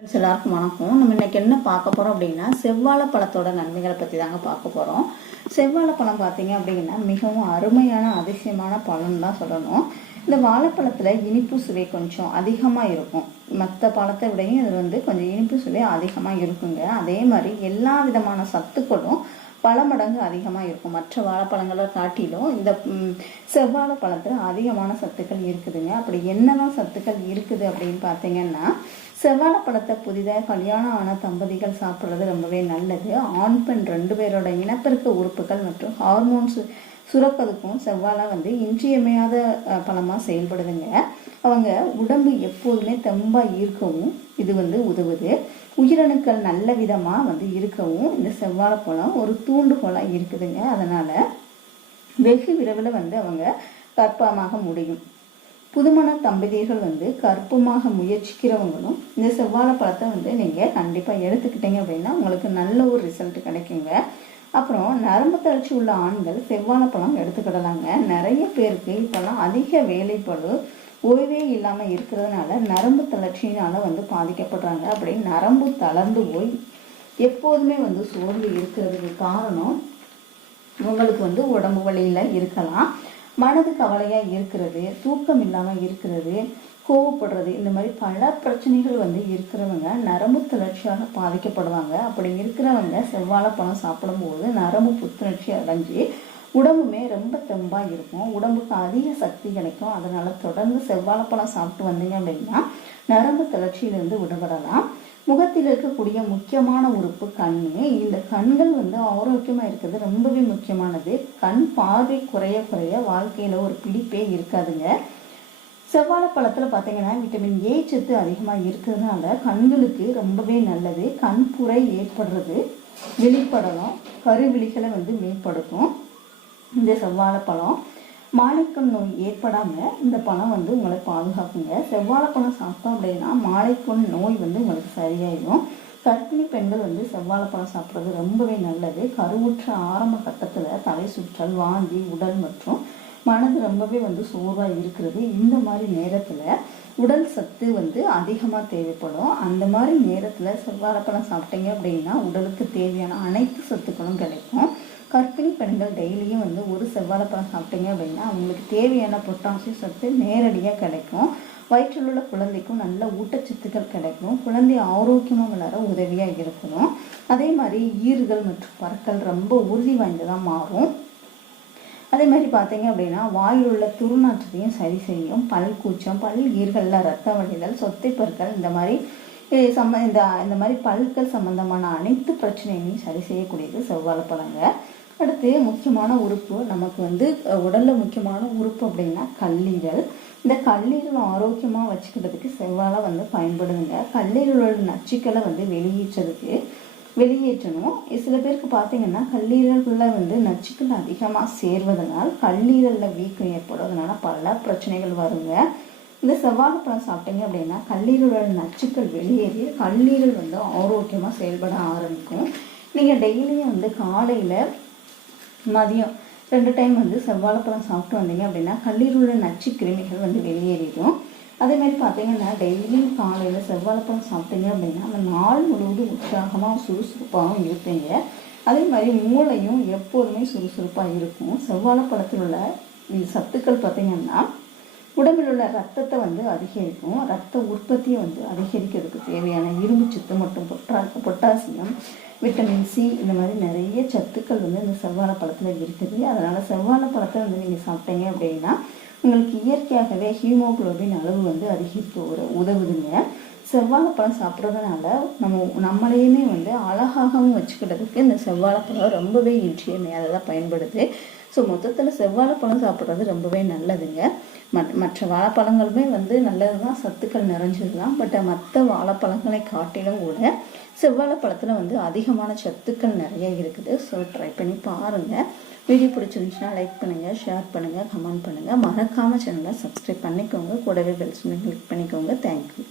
Friends எல்லாருக்கும் வணக்கம். நம்ம இன்னைக்கு என்ன பார்க்க போகிறோம் அப்படின்னா செவ்வாழை பழத்தோட நன்மைகளை பற்றி தாங்க பார்க்க போகிறோம் செவ்வாழை பழம் பார்த்தீங்க அப்படின்னா மிகவும் அருமையான அதிசயமான பழம் தான் சொல்லணும். இந்த வாழைப்பழத்தில் இனிப்பு சுவை கொஞ்சம் அதிகமாக இருக்கும். மற்ற பழத்தை விடையும் இது வந்து கொஞ்சம் இனிப்பு சுவை அதிகமாக இருக்குங்க. அதே மாதிரி எல்லா விதமான சத்துக்களும் பல மடங்கு அதிகமாக இருக்கும். மற்ற வாழைப்பழங்களை காட்டிலும் இந்த செவ்வாழை பழத்தில் அதிகமான சத்துக்கள் இருக்குதுங்க. அப்படி என்னெல்லாம் சத்துக்கள் இருக்குது அப்படின்னு பார்த்தீங்கன்னா செவ்வாழை பழத்தை புதிதாக கல்யாணம் ஆன தம்பதிகள் சாப்பிட்றது ரொம்பவே நல்லது. ஆண் பெண் ரெண்டு பேரோட இனப்பெருக்க உறுப்புகள் மற்றும் ஹார்மோன்ஸ் சுரப்பதுக்கும் செவ்வாழை வந்து இன்றியமையாத பழமாக செயல்படுதுங்க. அவங்க உடம்பு எப்போதுமே தெம்பாக ஈர்க்கவும் இது வந்து உதவுது. உயிரணுக்கள் நல்ல விதமாக வந்து இருக்கவும் இந்த செவ்வாழைப்பழம் ஒரு தூண்டுகோலாக இருக்குதுங்க. அதனால் வெகு விரைவில் வந்து அவங்க கற்பமாக முடியும். புதுமண தம்பதியர்கள் வந்து கற்பமாக முயற்சிக்கிறவங்களும் இந்த செவ்வாழை பழத்தை வந்து நீங்கள் கண்டிப்பாக எடுத்துக்கிட்டீங்க அப்படின்னா உங்களுக்கு நல்ல ஒரு ரிசல்ட் கிடைக்குங்க. அப்புறம் நரம்பு தளர்ச்சி உள்ள ஆண்கள் செவ்வாழைப்பழம் எடுத்துக்கிடலாங்க. நிறைய பேருக்கு இப்போல்லாம் அதிக வேலைப்பழு ஓய்வே இல்லாமல் இருக்கிறதுனால நரம்பு தளர்ச்சியினால வந்து பாதிக்கப்படுறாங்க. அப்படி நரம்பு தளர்ந்து போய் எப்போதுமே வந்து சோர்வு இருக்கிறதுக்கு காரணம் உங்களுக்கு வந்து உடம்பு வழியில் இருக்கலாம். மனது கவலையாக இருக்கிறது தூக்கம் இல்லாமல் இருக்கிறது கோவப்படுறது. இந்த மாதிரி பல பிரச்சனைகள் வந்து இருக்கிறவங்க நரம்பு தளர்ச்சியாக பாதிக்கப்படுவாங்க. அப்படி இருக்கிறவங்க செவ்வாழைப்பழம் சாப்பிடும்போது நரம்பு புத்துணர்ச்சி அடைஞ்சு உடம்புமே ரொம்ப தெம்பாக இருக்கும். உடம்புக்கு அதிக சக்தி கிடைக்கும். அதனால் தொடர்ந்து செவ்வாழைப்பழம் சாப்பிட்டு வந்தீங்க அப்படின்னா நரம்பு தளர்ச்சியிலிருந்து விடுபடலாம். முகத்தில் இருக்கக்கூடிய முக்கியமான உறுப்பு கண். இந்த கண்கள் வந்து ஆரோக்கியமாக இருக்கிறது ரொம்பவே முக்கியமானது. கண் பார்வை குறைய குறைய வாழ்க்கையில் ஒரு பிடிப்பே இருக்காதுங்க. செவ்வாழை பழத்தில் பார்த்தீங்கன்னா விட்டமின் ஏ சத்து அதிகமாக இருக்கிறதுனால கண்களுக்கு ரொம்பவே நல்லது கண் புரை ஏற்படுறது வெளிப்படணும் கருவிழிகளை வந்து மேம்படுத்தும். இந்த செவ்வாழைப்பழம் மாலைக்கம் நோய் ஏற்படாமல் இந்த பழம் வந்து உங்களை பாதுகாக்குங்க. செவ்வாழைப்பழம் சாப்பிட்டோம் அப்படின்னா மாலைக்கம் நோய் வந்து உங்களுக்கு சரியாயிடும் கர்ப்பிணி பெண்கள் வந்து செவ்வாழைப்பழம் சாப்பிட்றது ரொம்பவே நல்லது. கருவுற்ற ஆரம்ப கட்டத்தில் தலை சுற்றல் வாந்தி உடல் மற்றும் மனது ரொம்பவே வந்து சோர்வாக இருக்கிறது. இந்த மாதிரி நேரத்தில் உடல் சத்து வந்து அதிகமாக தேவைப்படும். அந்த மாதிரி நேரத்தில் செவ்வாழைப்பழம் சாப்பிட்டீங்க அப்படின்னா உடலுக்கு தேவையான அனைத்து சத்துக்களும் கிடைக்கும். கர்ப்பிணி பெண்கள் டெய்லியும் வந்து ஒரு செவ்வாழைப்பழம் சாப்பிட்டீங்க அப்படின்னா அவங்களுக்கு தேவையான பொட்டாசியம் சத்து நேரடியாக கிடைக்கும். வயிற்றில் உள்ள குழந்தைக்கும் நல்ல ஊட்டச்சத்துக்கள் கிடைக்கும். குழந்தை ஆரோக்கியமாக வளர உதவியாக இருக்கணும். அதே மாதிரி ஈறுகள் மற்றும் பற்கள் ரொம்ப உறுதி வாய்ந்ததாக மாறும். அதே மாதிரி பார்த்தீங்க அப்படின்னா வாயில் உள்ள துருநாற்றத்தையும் சரி செய்யும். பல் கூச்சம் பல் ஈர்களில் ரத்த வழிதல் சொத்தை பற்கள் இந்த மாதிரி சம்ம இந்த இந்த மாதிரி பல்கள் சம்பந்தமான அனைத்து பிரச்சனைகளையும் சரி செய்யக்கூடியது செவ்வாழைப்பழங்க அடுத்து முக்கியமான உறுப்பு நமக்கு வந்து உடலில் முக்கியமான உறுப்பு அப்படின்னா கல்லீரல். இந்த கல்லீரல் ஆரோக்கியமாக வச்சுக்கிறதுக்கு செவ்வாழை வந்து பயன்படுதுங்க. கல்லீரலோட நச்சுக்களை வந்து வெளியேற்றதுக்கு வெளியேற்றணும். சில பேருக்கு பார்த்தீங்கன்னா கல்லீரலில் வந்து நச்சுக்கள் அதிகமாக சேர்வதனால் கல்லீரலில் வீக்கம் ஏற்படுவதனால பல பிரச்சனைகள் வருங்க. இந்த செவ்வாழைப்பழம் சாப்பிட்டீங்க அப்படின்னா கல்லீரலோட நச்சுக்கள் வெளியேறி கல்லீரல் வந்து ஆரோக்கியமாக செயல்பட ஆரம்பிக்கும். நீங்கள் டெய்லியும் வந்து காலையில் மதியம் ரெண்டு டைம் வந்து செவ்வாழைப்பழம் சாப்பிட்டு வந்தீங்க அப்படின்னா கல்லீரலோட நச்சு கிருமிகள் வந்து வெளியேறிடும். அதேமாதிரி மாதிரி பார்த்தீங்கன்னா டெய்லியும் காலையில் செவ்வாழைப்பழம் சாப்பிட்டீங்க அப்படின்னா அந்த நாள் முழுவதும் உற்சாகமாக சுறுசுறுப்பாகவும் இருப்பீங்க. அதே மாதிரி மூளையும் எப்போதுமே சுறுசுறுப்பாக இருக்கும். செவ்வாழைப்பழத்தில் உள்ள சத்துக்கள் பார்த்தீங்கன்னா உடம்பில் உள்ள ரத்தத்தை வந்து அதிகரிக்கும். ரத்த உற்பத்தியை வந்து அதிகரிக்கிறதுக்கு தேவையான இரும்பு சத்து மற்றும் பொட்டா பொட்டாசியம் விட்டமின் சி இந்த மாதிரி நிறைய சத்துக்கள் வந்து இந்த செவ்வாழை பழத்தில் இருக்குது. அதனால் செவ்வாழை பழத்தை வந்து நீங்கள் சாப்பிட்டீங்க அப்படின்னா உங்களுக்கு இயற்கையாகவே ஹீமோக்ளோபின் அளவு வந்து அதிகரிக்க ஒரு உதவுதுங்க. செவ்வாழைப்பழம் சாப்பிட்றதுனால நம்ம நம்மளையுமே வந்து ஆகாமல் வச்சுக்கிறதுக்கு இந்த செவ்வாழைப்பழம் ரொம்பவே இன்றியமையாததாக பயன்படுது. ஸோ மொத்தத்தில் செவ்வாழைப்பழம் சாப்பிட்றது ரொம்பவே நல்லதுங்க. மற்ற வாழைப்பழங்களுமே வந்து நல்லது தான் சத்துக்கள் நிறைஞ்சது தான் பட் மற்ற வாழைப்பழங்களை காட்டிலும் கூட செவ்வாழைப்பழத்தில் வந்து அதிகமான சத்துக்கள் நிறைய இருக்குது. ஸோ ட்ரை பண்ணி பாருங்கள் வீடியோ பிடிச்சிருந்துச்சுன்னா லைக் பண்ணுங்கள் ஷேர் பண்ணுங்கள் கமெண்ட் பண்ணுங்கள் மறக்காமல் சேனலை சப்ஸ்கிரைப் பண்ணிக்கோங்க. கூடவே பெல்ஸ் கிளிக் பண்ணிக்கோங்க. தேங்க்யூ